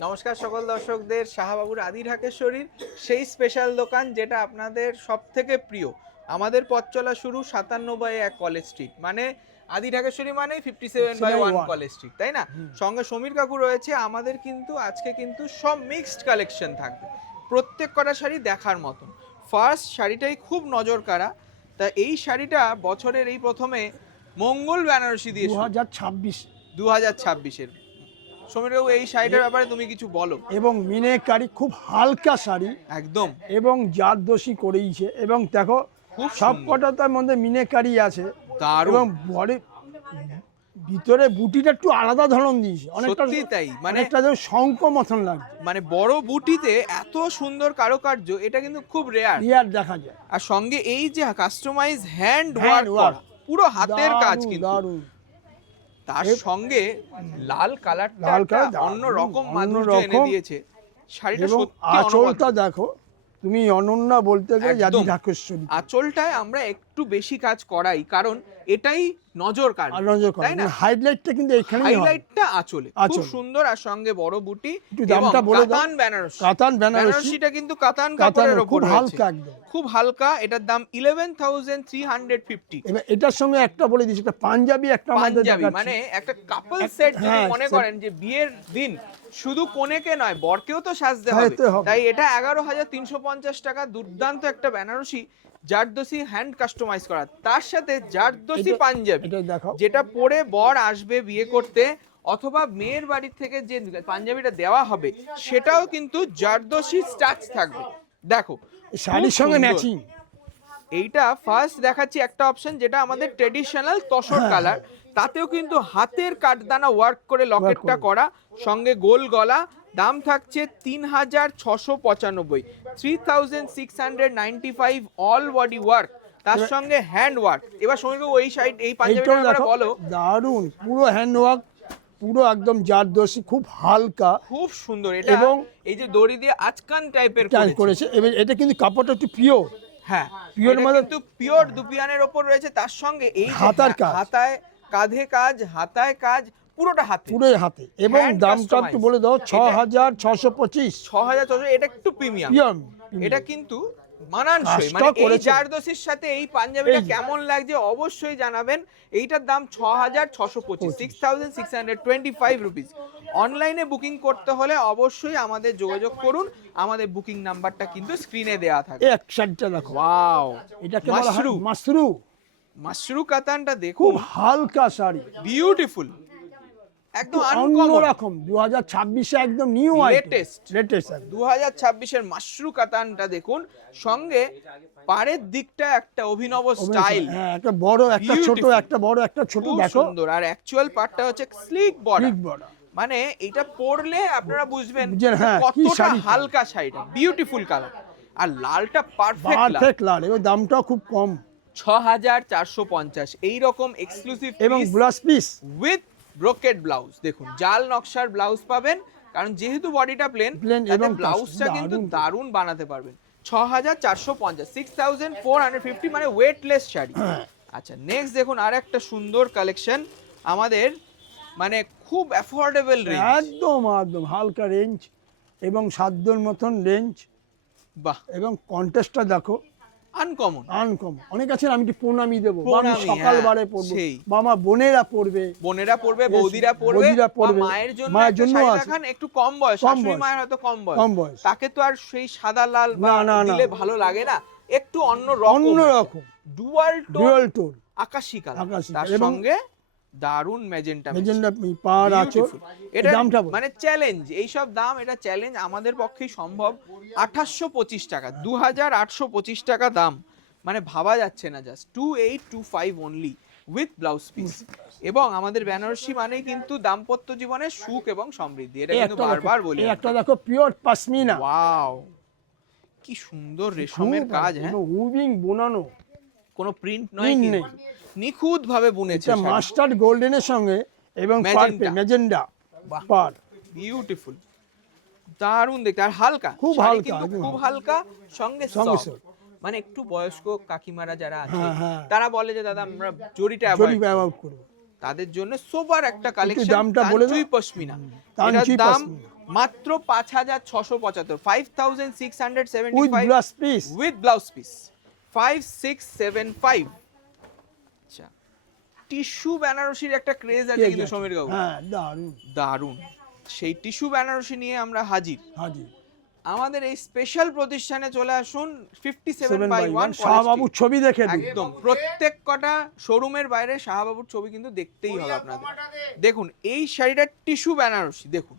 নমস্কার সকল দর্শকদের, শাহবাবুর আদি ঢাকেশ্বরীর সেই স্পেশাল দোকান যেটা আপনাদের সব থেকে প্রিয়। আমাদের পথ চলা শুরু 57/1 কলেজ স্ট্রিট, মানে আদি ঢাকেশ্বরী মানে 57/1 কলেজ স্ট্রিট, তাই না? সঙ্গে সমীর কাকু রয়েছে। আমাদের কিন্তু আজকে কিন্তু সব মিক্সড কালেকশন থাকবে, প্রত্যেক কটা শাড়ি দেখার মতন। ফার্স্ট শাড়িটাই খুব নজর কাড়া। তা এই শাড়িটা বছরের এই প্রথমে মঙ্গল বেনারসি দিয়ে 2026-এর। সমীরবাবু, এই শাড়িটার ব্যাপারে তুমি কিছু বলো। এবং মিনেকারি খুব হালকা শাড়ি একদম এবং জারদোষী করেইছে এবং দেখো খুব সব সুন্দর। কটার মধ্যে মিনেকারি আছে দারুণ। এবং বডি ভিতরে বুটিটা একটু আলাদা ধরন দিয়েছে, অনেকটা সত্যি তাই, মানে অনেকটা যেন শঙ্খ মতন লাগছে, মানে বড় বুটিতে এত সুন্দর কারুকার্য, এটা কিন্তু খুব রেয়ার। রিয়ার দেখা যায়। আর সঙ্গে এই যে customize hand Hand work work, করা, পুরো হাতের কাজ দারুণ, কিন্তু। দারুণ। তার সঙ্গে লাল কালারটা লাল একটা কালার অন্য রকম মাধুর্য এনে অন্যরকম। দিয়েছে। শাড়িটা এবং সত্যি আঁচলটা অনবদ্য। দেখো, তুমি অনন্যা বলতে গেলে একদম। আদি ঢাকেশ্বরী আঁচলটায় আমরা একটু বেশি কাজ করাই, কারণ এটাই নজর কাড়বে, আর নজর করা, তাই না? হাইলাইটটা কিন্তু এখানেই হয়। হাইলাইটটা আঁচলে খুব আঁচলে। সুন্দর, আর সঙ্গে বড় বুটি একটু এবং দামটা বলে দাও। কাতান বেনারসি। কাতান বেনারসি, বেনারসিটা কিন্তু কাতান কাতানের কাপড়ের খুব উপর রয়েছে, হালকা একদম। খুব হালকা। এটার দাম 11,350। এবার এটার সঙ্গে একটা বলে দিচ্ছি, একটা পাঞ্জাবি একটা আমাদের পাঞ্জাবি দেখাচ্ছি। মানে একটা কাপল সেট যদি হ্যাঁ, মনে set। করেন যে বিয়ের দিন শুধু কনেকে নয় বরকেও তো সাজতে সাজতে হবে, হবে। তাই এটা 11,350 টাকা। দুর্দান্ত একটা বেনারসি, জারদোসি হ্যান্ড কাস্টমাইজ করা, তার সাথে জারদোসি এটা- পাঞ্জাবি, এটা দেখাও। যেটা পরে বর আসবে বিয়ে করতে, অথবা মেয়ের বাড়ি থেকে যে পাঞ্জাবিটা দেওয়া হবে সেটাও কিন্তু জারদোসি স্টাচ থাকবে। দেখো শাড়ির খুব সঙ্গে সুন্দর। ম্যাচিং। এইটা ফার্স্ট দেখাচ্ছি একটা অপশন, যেটা আমাদের ট্রেডিশনাল তসর কালার, তাতেও কিন্তু হাতের কাঠদানা ওয়ার্ক করে লকেটটা করা, সঙ্গে গোল গলা। দাম থাকছে 3,695, 3,695, অল বডি ওয়ার্ক, তার সঙ্গে হ্যান্ড ওয়ার্ক। এবার সমীরবাবু, এই সাইড এই পাঞ্জাবিটার ব্যাপারে বলো। দারুণ, পুরো হ্যান্ড ওয়ার্ক, পুরো একদম জারদোসি, খুব হালকা খুব সুন্দর এটা, এবং এই যে দড়ি দিয়ে আচকান টাইপের করেছে। এবার এটা কিন্তু কাপড়টা একটু পিওর। হ্যাঁ, Pure এটা মানে- কিন্তু পিওর দুপিয়ানের ওপর রয়েছে, তার সঙ্গে এই যে হাতার কাজ। হাতায় কাঁধে কাজ, হাতায় কাজ, পুরোটা হাতে, পুরোই হাতে। এবং Hand দামটা একটু customized। বলে দাও। এটা- 6,625। 6,400। এটা একটু প্রিমিয়াম, পিওর। এটা কিন্তু মানানসই। কাজটা মানে এই করেছে। জারদোসির সাথে এই পাঞ্জাবিটা এই যে। কেমন লাগছে অবশ্যই জানাবেন। এইটার দাম 6,625, 6,625 রুপিস। অনলাইনে বুকিং করতে হলে অবশ্যই আমাদের যোগাযোগ করুন, আমাদের বুকিং নাম্বারটা কিন্তু স্ক্রিনে দেওয়া থাকে। এক শাড়িটা দেখো, ওয়াও, এটাকে বলা হয় মাশরু। মাশরু। মাশরু কাতানটা খুব দেখুন, হালকা শাড়ি, বিউটিফুল, একদম আনকমন, অন্যরকম। 2026-এ একদম নিউ Latest। লেটেস্ট। 2026-এর মাশরু কাতানটা দেখুন, সঙ্গে পাড়ের দিকটা একটা অভিনব স্টাইল, হ্যাঁ, একটা বড় একটা ছোট, Beautiful। একটা বড় একটা ছোট খুব দেখো। সুন্দর। আর অ্যাকচুয়াল পার্টটা হচ্ছে স্লিক বর্ডার, Big border। মানে এটা পরলে আপনারা বুঝবেন বুঝছেন, হ্যাঁ, কি কতটা শাড়ি। হালকা শাড়িটা, বিউটিফুল কালার। আর লালটা পারফেক্ট লাল। পারফেক্ট লাল, এবং দামটাও খুব কম 6,450। এইরকম এক্সক্লুসিভ এবং blouse piece. With brocade blouse. দেখুন, জাল নকশার ব্লাউজ পাবেন, কারণ যেহেতু বডিটা প্লেন Plain এবং এবং ব্লাউজটা কিন্তু দারুণ। দারুণ বানাতে পারবেন। 6,450, 6,450, মানে ওয়েটলেস শাড়ি। আচ্ছা, নেক্সট দেখুন আর একটা সুন্দর কালেকশন আমাদের, মানে খুব অ্যাফোর্ডেবল রেঞ্জ। একদম একদম হালকা রেঞ্জ এবং সাধ্যর মতন রেঞ্জ, বাহ, এবং কন্টেস্টটা দেখো, আনকমন। আনকম। অনেক আছে আমি একটু প্রণামী দেবো, বা আমি প্রণামী, সকালবারে হ্যাঁ, পরবো, সেই। বা আমার বোনেরা পরবে। বোনেরা পরবে, বৌদিরা পরবে, বৌদিরা বা পরবে, মায়ের জন্য মায়ের একটা জন্যও শাড়ি আছে। দেখান, একটু কম বয়স, কম শাশুড়ি বয়স। মায়ের হয়তো কম কম বয়স। তাকে তো আর সেই সাদা লাল না, না, না। দিলে ভালো লাগে না, একটু অন্য রকম, অন্যরকম ডুয়াল ডুয়াল টোন, টোন, আকাশী কালার, আকাশী তার এবং সঙ্গে দারুন ম্যাজেন্টা। মেজেন্ডা পার আঁচল। এটা দামটা বল। মানে চ্যালেঞ্জ, এইসব দাম, এটা চ্যালেঞ্জ আমাদের পক্ষেই সম্ভব। 2,825 টাকা, 2,825 টাকা দাম, মানে ভাবা যাচ্ছে না। Just 2,825 only with blouse piece. এবং আমাদের বেনারসি মানেই কিন্তু দাম্পত্য জীবনের সুখ এবং সমৃদ্ধি, এটা এই কিন্তু একটা বারবার দেখো, বলি। এই একটা দেখো, পিওর পশমিনা। ওয়াও, কি সুন্দর রেশমের কাজ। হ্যাঁ, উইভিং বোনানো, কোনো প্রিন্ট নয়, Print কিন্তু নেই। নিখুঁত ভাবে বুনেছে। এটা মাস্টার্ড গোল্ডেনের সঙ্গে এবং Magenta। মেজেন্ডা বাহ। পার। বিউটিফুল, দারুণ দেখতে। আর হালকা, খুব শাড়ি হালকা, কিন্তু একদম খুব হালকা, সঙ্গে সঙ্গে soft। soft। মানে একটু বয়স্ক কাকিমারা যারা আছে, হ্যাঁ, হ্যাঁ। তারা বলে যে দাদা আমরা জরিটা জরি অ্যাভয়েড, ব্যবহার করবো। তাদের জন্য সোবার একটা কালেকশন। দামটা বলে দাও। তানচুই পশমিনা, তানচুই এটার দাম পশমিনা। মাত্র 5675, 5675 with blouse piece. With blouse piece 5675। আচ্ছা, টিস্যু বেনারসির একটা ক্রেজ আছে কিন্তু সমীর বাবু, হ্যাঁ দারুন দারুন। সেই টিস্যু বেনারসি নিয়ে আমরা হাজির। হাজি আমাদের এই স্পেশাল প্রতিষ্ঠানে চলে আসুন 57/1 শাহবাবুর ছবি দেখে দিন। একদম প্রত্যেক কটা শোরুমের বাইরে শাহবাবুর ছবি কিন্তু দেখতেই হবে আপনাদের। দেখুন এই শাড়িটা টিস্যু বেনারসি, দেখুন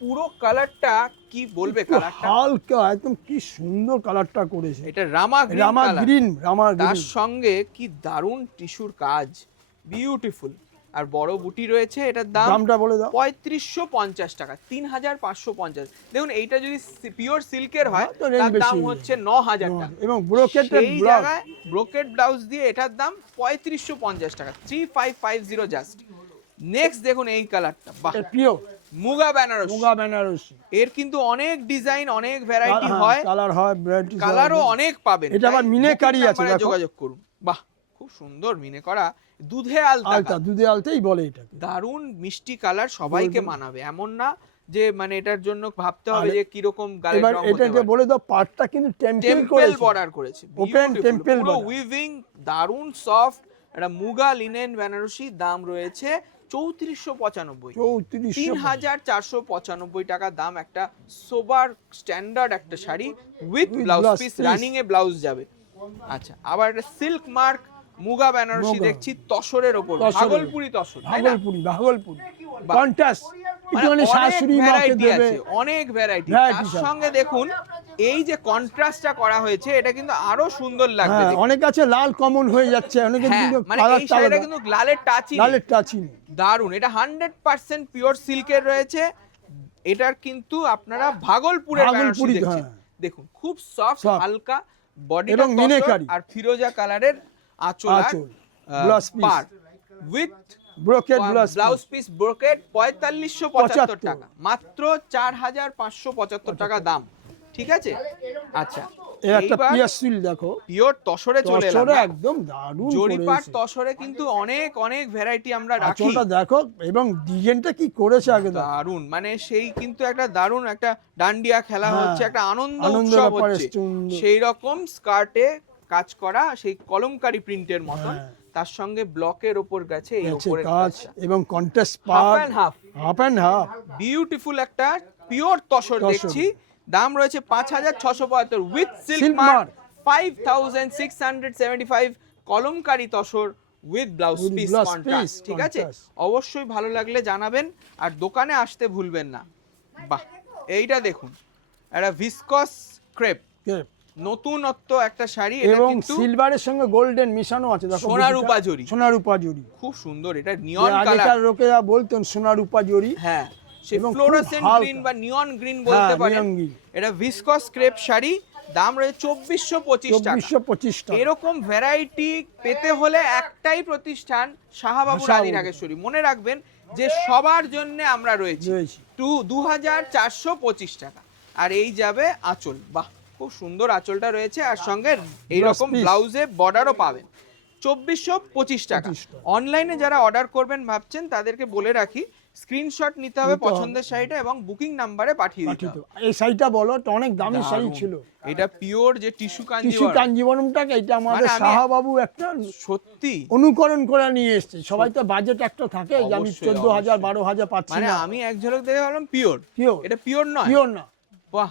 পুরো কালারটা কি বলবে, কালারটা হালকা একদম কি সুন্দর কালারটা করেছে। এটা রামা রামা গ্রিন, রামা তার গ্রিন। সঙ্গে কি দারুন টিস্যুর কাজ, বিউটিফুল। আর বড় বুটি রয়েছে, এটার দাম দামটা বলে দাও। 3550 টাকা, 3550। দেখুন এইটা যদি পিওর সিল্কের হয় তো range তার দাম বেশি। হচ্ছে 9000 টাকা, এবং ব্রোকেটেড সেই ব্লাউজ। জায়গায় ব্রোকেট ব্লাউজ দিয়ে এটার দাম 3550 টাকা, 3550 জাস্ট। নেক্সট দেখুন এই কালারটা, বাহ, প্রিয় মুগা বেনারসি। মুগা বেনারসি। এর কিন্তু অনেক ডিজাইন, অনেক ভ্যারাইটি হয়, কালার হয়, ভ্যারাইটি কালারও অনেক পাবেন। এটা আবার তাই মিনেকারি booking আছে, নাম্বারে দেখো। যোগাযোগ করুন। বাহ, খুব সুন্দর মিনে করা, দুধে আলতা, আলতা, দুধে আলতাই বলে এটাকে। দারুন মিষ্টি কালার, সবাইকে বলবেন। মানাবে এমন না যে মানে এটার জন্য ভাবতে হবে আর যে কিরকম গালের এবার রং হতে এটাকে পারে। বলে দাও পাটটা কিন্তু টেম্পল টেম্পল করেছে। বর্ডার করেছে, Open Beautiful, temple পুরো border। উইভিং, দারুন সফট। এটা মুগা লিনেন বেনারসি, দাম রয়েছে 3495, 3495 টাকা দাম। একটা সোবার স্ট্যান্ডার্ড একটা sari with With blouse blouse piece, piece। Running A blouse যাবে। আচ্ছা, আবার একটা সিল্ক মার্ক মুগা বেনারসি মুগা। দেখছি তসরের ওপর, তসরের। ভাগলপুরি তসর, তাই না? ভাগলপুরি বাহ। কন্ট্রাস্ট মানে একটুখানি অনেক শাশুড়ি মাকে ভ্যারাইটি দেবে। আছে, অনেক ভ্যারাইটি। Variety তার আছে। সঙ্গে দেখুন এই যে কন্ট্রাস্টটা করা হয়েছে, এটা কিন্তু আরো সুন্দর লাগবে হ্যাঁ, দেখতে। অনেক আছে লাল কমন হয়ে যাচ্ছে, অনেকে হ্যাঁ, কিন্তু মানে কালার এই শাড়িটা কিন্তু লালের টাচই নেই, লালের টাচই নেই। দারুন। এটা 100% পিওর সিল্কের রয়েছে। এটার কিন্তু আপনারা ভাগলপুরের বেনারসি ভাগলপুরি, দেখছেন। হ্যাঁ। দেখুন খুব সফট, Soft। হালকা বডিটা এবং মিনেকারি। আর ফিরোজা কালারের আঁচল আর আঁচল, blouse piece। Per with brocade blouse piece brocade 4575 টাকা, মাত্র 4575 টাকা দাম। ঠিক আছে, আচ্ছা এর একটা এইবার পিয়াস সিল দেখো, পিওর তসরে চলে এলাম তসরে না? একদম দারুণ জরিপাট করেছে। তসরে কিন্তু অনেক অনেক ভ্যারাইটি আমরা রাখি। আঁচলটা দেখো এবং ডিজাইনটা কি করেছে আগে দেখো। দারুন, মানে সেই কিন্তু একটা দারুন একটা ডান্ডিয়া খেলা হ্যাঁ, হচ্ছে, একটা আনন্দ আনন্দের উৎসব ব্যাপার হচ্ছে, সুন্দর। সেই রকম স্কার্টে কাজ করা, সেই কলমকারি প্রিন্টের মতন। হ্যাঁ। তার সঙ্গে ব্লকের ওপর গেছে এই আছে উপরের কাজ এবং contrast half per and half, half and half. Beautiful একটা পিওর তসর তসর। দেখছি। দাম রয়েছে 5675 with silk Silk mark, mark। 5675 kalamkari tussar with blouse With piece blouse contrast. piece, ঠিক আছে, contrast। অবশ্যই ভালো লাগলে জানাবেন আর দোকানে আসতে ভুলবেন না। বাহ, এইটা দেখুন, একটা ভিসকস ক্রেপ, নতুনত্ব একটা শাড়ি। এটা এবং কিন্তু সিলভারের সঙ্গে গোল্ডেন মিশানো আছে দেখো, সোনা বুটিটা। রূপা জরি। সোনা রূপা জরি, খুব সুন্দর, এটা নিয়ন আগেকার কালার। লোকেরা বলতেন সোনা রূপা জরি। হ্যাঁ, সেই এবং খুব ফ্লোরোসেন্ট হালকা। গ্রিন বা নিয়ন গ্রিন বলতে হ্যাঁ, পারেন। neon green। এটা ভিসকস ক্রেপ শাড়ি, দাম রয়েছে 2425 টাকা। 2425 টাকা। এরকম ভ্যারাইটি পেতে হলে একটাই প্রতিষ্ঠান, শাহবাবুর শাহবাবু। আদি ঢাকেশ্বরী। মনে রাখবেন যে সবার জন্য আমরা রয়েছি। রয়েছি। 2425 টাকা। আর এই যাবে আঁচল, বাহ, খুব সুন্দর আঁচলটা রয়েছে, আর সঙ্গে এইরকম piece। ব্লাউজে বর্ডারও পাবেন। 2425 টাকা। 25 টাকা। অনলাইনে যারা অর্ডার করবেন ভাবছেন তাদেরকে বলে রাখি, স্ক্রিনশট নিতে হবে নিতে হবে। পছন্দের শাড়িটা এবং বুকিং নাম্বারে পাঠিয়ে দিতে পাঠিয়ে হবে। দাও। এই শাড়িটা বলো তো, অনেক দামি শাড়ি দারুণ। ছিল। এটা পিওর যে টিস্যু টিস্যু কাঞ্জিবরম, কাঞ্জিবরমটাকে এটা আমাদের মানে আমি- শাহবাবু একটা সত্যি অনুকরণ করে নিয়ে এসেছে। সবাই তো বাজেট একটা থাকে যে আমি অবশ্যই, 14,000 অবশ্যই। 12,000 পাচ্ছি মানে না। আমি এক ঝলক দেখে ভাবলাম পিওর, পিওর, এটা পিওর নয়। পিওর না। বাহ,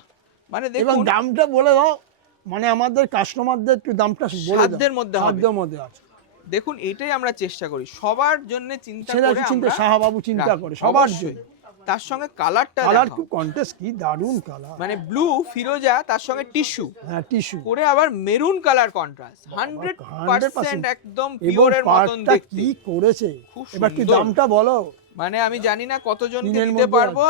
মানে এবং দেখুন দামটা বলে দাও, মানে আমাদের কাস্টমারদের একটু দামটা বলে দাও। সাধ্যের মধ্যে হবে। সাধ্যের মধ্যে আছে। দেখুন এইটাই আমরা চেষ্টা করি, সবার জন্য চিন্তা সেটা করে চিন্তা আমরা শাহবাবু চিন্তা রাখি। করে সবার অবশ্যই। জন্য। তার সঙ্গে কালারটা কালার দেখো, খুব কন্ট্রাস্ট, কি দারুণ কালার। মানে ব্লু ফিরোজা তার সঙ্গে টিস্যু হ্যাঁ, টিস্যু করে আবার মেরুন কালার কন্ট্রাস্ট, 100% একদম এবং পিওরের মতন পার্টটা দেখতে। কি করেছে। খুব এবার কি সুন্দর। দামটা বলো। মানে আমি জানি না কতজনকে দিনের দিতে মধ্যে পারবো।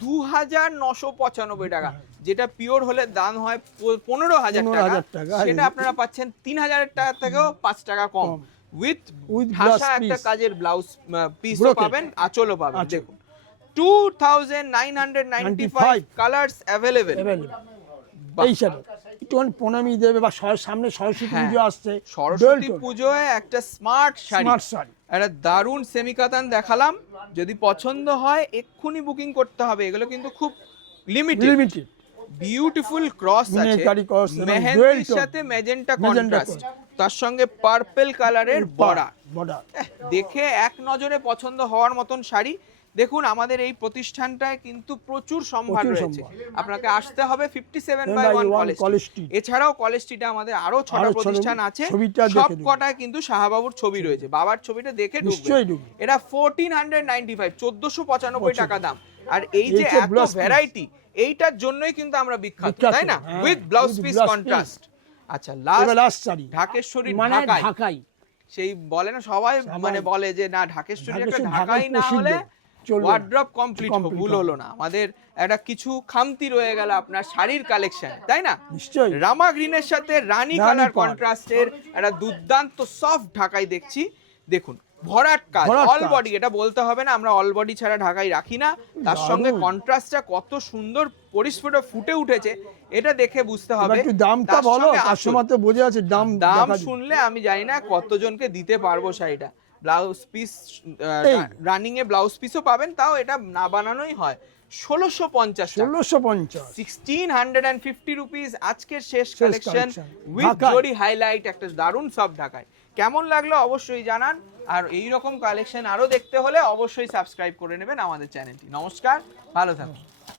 2995 টাকা, যেটা পিওর হলে দাম হয় 15,000 15,000 টাকা, টাকা। সেটা আপনারা পাচ্ছেন 3,000 টাকা থেকেও 5 টাকা কম, কম। উইথ With ঠাসা blouse একটা piece। কাজের ব্লাউজ পিসও Brocade। পাবেন, আঁচলও পাবেন। আঁচল। দেখুন 2995 কালারস অ্যাভেলেবেল। এই শাড়ি একটুখানি প্রণামী দেবে বা সামনে সরস্বতী হ্যাঁ, পুজো আসছে, সরস্বতী পুজোয় একটা স্মার্ট শাড়ি, স্মার্ট শাড়ি একটা দারুণ সেমি কাতান দেখালাম, যদি পছন্দ হয় এক্ষুনি বুকিং করতে হবে, এগুলো কিন্তু খুব লিমিটেড। লিমিটেড বিউটিফুল ক্রস আছে, মিনাকারি cross এবং মেহেন্দির dual tone। সাথে ম্যাজেন্টা Magenta কন্ট্রাস্ট, তার সঙ্গে পার্পল কালারের বর্ডার। বর্ডার দেখে এক নজরে পছন্দ হওয়ার মতন শাড়ি। দেখুন আমাদের এই প্রতিষ্ঠানটায় কিন্তু প্রচুর সম্ভার প্রচুর রয়েছে, সম্ভার। আপনাকে আসতে হবে 57/1 কলেজ কলেজ স্ট্রিট। স্ট্রিট। এছাড়াও কলেজ স্ট্রিটে আমাদের আরো 6টা আরো প্রতিষ্ঠান আছে, ছবিটা দেখে সব নেবেন। কটায় কিন্তু শাহবাবুর ছবি রয়েছে, বাবার ছবিটা দেখে ঢুকবে। নিশ্চয়ই ঢুকবে। এটা 1495, 1495 টাকা দাম। আর এই যে এই যে এত blouse piece। ভ্যারাইটি, এইটার জন্যই কিন্তু আমরা বিখ্যাত, বিখ্যাত, তাই না? হ্যাঁ, with blouse with piece blouse contrast. আচ্ছা, এবার লাস্ট লাস্ট শাড়ি ঢাকেশ্বরী মানে ঢাকাই। ঢাকাই সেই বলে না সবাই, মানে বলে যে না ঢাকেশ্বরী একটা ঢাকেশ্বরী ঢাকাই ঢাকাই না প্রসিদ্ধ, হলে চলবে না। ওয়ার্ড্রপ কমপ্লিট Complete ভুল হবে হলো না। আমাদের একটা কিছু খামতি রয়ে গেল আপনার শাড়ির কালেকশন, তাই না? নিশ্চয়ই রামা গ্রিনের সাথে রানী রানী কালার পাড়। কন্ট্রাস্টের একটা দুর্দান্ত সফট ঢাকাই দেখছি। দেখুন ভরাট কাজ, ভরাট অল কাজ। বডি, এটা বলতে হবে না আমরা অল বডি ছাড়া ঢাকাই রাখি না। তার সঙ্গে দারুণ। কন্ট্রাস্টটা কত সুন্দর পরিস্ফুট ফুটে উঠেছে, এটা দেখে বুঝতে এবার হবে। একটু দামটা তার বলো, সঙ্গে আসল। কাস্টমার তো বোঝে আছে দাম দাম দেখা দিন। শুনলে আমি জানি না কতজনকে দিতে পারবো শাড়িটা। ব্লাউজ পিস এই। রানিং এ ব্লাউজ পিসও পাবেন, তাও এটা না বানানোই হয় 1650 টাকা। 1650 1650 রুপিস আজকের শেষ শেষ কালেকশন collection। উইথ ঢাকায়। জরি হাইলাইট, একটা দারুণ সব ঢাকায়। কেমন লাগলো অবশ্যই জানান, আর এই রকম কালেকশন আরো দেখতে হলে অবশ্যই সাবস্ক্রাইব করে নেবেন আমাদের চ্যানেলটি। নমস্কার, ভালো থাকুন।